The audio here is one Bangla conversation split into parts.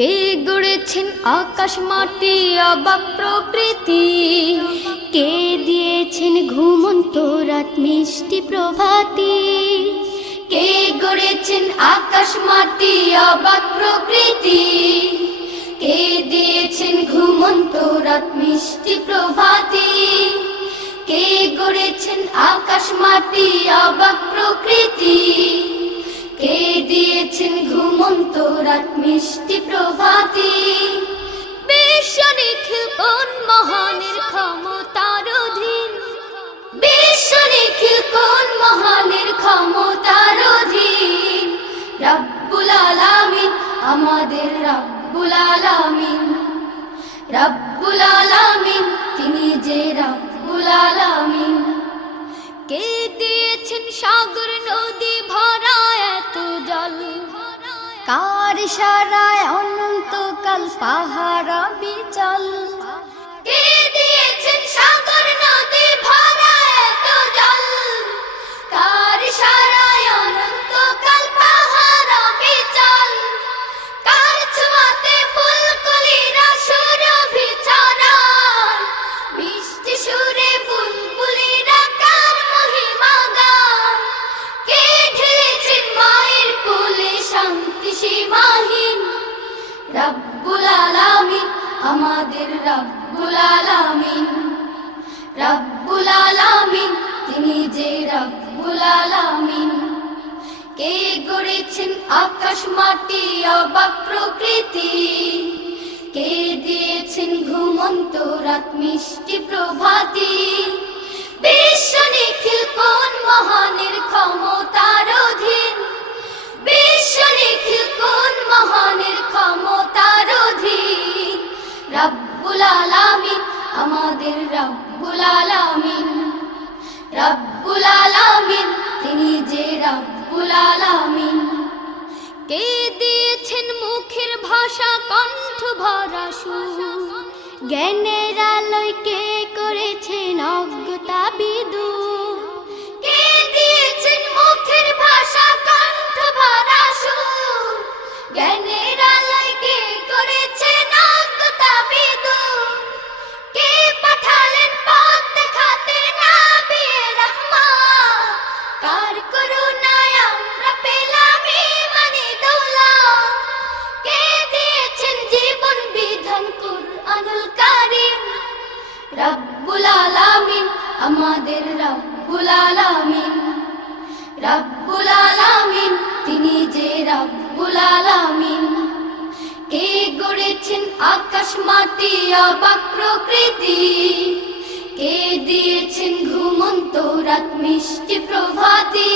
কে গড়েছেন আকাশ মাটি অবাক প্রকৃতি, কে দিয়েছেন ঘুমন্ত রাত মিষ্টি প্রভাতি। কে গড়েছেন আকাশ মাটি অবাক প্রকৃতি, কে দিয়েছেন ঘুমন্ত রাত মিষ্টি প্রভাতি। কে গড়েছেন আকাশ মাটি অবাক প্রকৃতি, কে দিয়েছেন ঘুমন্ত রাত মিষ্টি প্রভাতি। বিশ্ব নিখিল কোন মহানের ক্ষমতার অধীন, বিশ্ব নিখিল কোন মহানের ক্ষমতার অধীন। রব্বুল আলামিন আমাদের রব্বুল আলামিন, রব্বুল আলামিন তিনি যে রব্বুল আলামিন। কে দিয়েছেন সাগর নদী ভরা এত জল, কার ইশারায় অনন্তকাল পাহাড় বিচল। কে দিয়েছেন সাগর নদী ভরা এত জল, কার ইশারায় অনন্তকাল পাহাড় বিচল। কার ছোঁয়াতে ফুলকলিরা সুরভি ছড়ায়, মিষ্টি সুরে বুলবুলিরা কার মহিমা গান। কে ঢেলেছেন মায়ের কোলে শান্তি সীমাহীন, রব্বুল আলামিন আমাদের রব্বুল আলামিন, রব্বুল আলামিন তিনি যে রব্বুল আলামিন। কে গড়েছেন আকাশ মাটি অবাক প্রকৃতি, কে দিয়েছেন ঘুমন্ত রাত মিষ্টি প্রভাতি। বিশ্ব নিখিল কোন মহানের ক্ষমতার অধীন, বিশ্ব নিখিল কোন মহানের ক্ষমতার অধীন। রব্বুল আলামিন আমাদের রব্বুল আলামিন, রব্বুল আলামিন তিনি যে রব্বুল আলামিন। কে দিয়েছেন মুখের ভাষা কণ্ঠ ভরা সুর, জ্ঞানের আলোয় কে করেছেন অজ্ঞতা বিদূর। কে দিয়েছেন মুখের ভাষা কণ্ঠ ভরা সুর, জ্ঞানের আলোয় কে করেছেন অজ্ঞতা বিদূর। কে পাঠালেন পথ দেখাতে নবিয়ে রহমান, কার করুণায় আমরা পেলাম ঈমানি দৌলত। কে দিয়েছেন জীবন বিধান কুরআনুল কারীম, রব্বুল আলামিন আমাদের রব্বুল আলামিন, রব্বুল আলামিন তিনি যে রব্বুল আলামিন। কে গড়েছেন আকাশ মাটি অবাক প্রকৃতি, কে দিয়েছেন ঘুমন্ত রাত মিষ্টি প্রভাতি।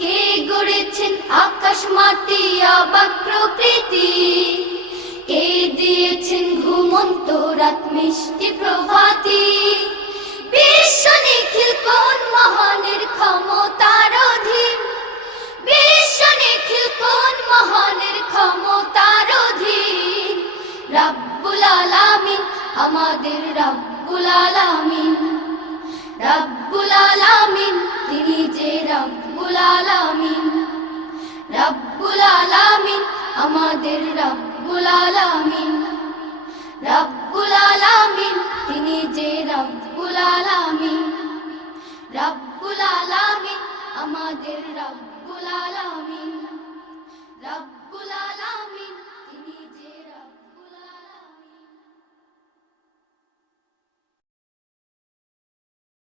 কে গড়েছেন আকাশ মাটি অবাক প্রকৃতি, কে দিয়েছেন ঘুমন্ত রাত মিষ্টি প্রভাতি। বিশ্ব নিখিল কোন মহানের ক্ষমতার অধীন, বিশ্ব নিখিল কোন মহানের ক্ষমতার অধীন। রব্বুল আলামিন আমাদের রব্বুল আলামিন, রব্বুল আলামিন তিনি যে রব্বুল আলামিন, রব্বুল আলামিন আমাদের রব্বুল আলামিন, রব্বুল আলামিন তিনি যে রব্বুল আলামিন, রব্বুল আলামিন আমাদের রব্বুল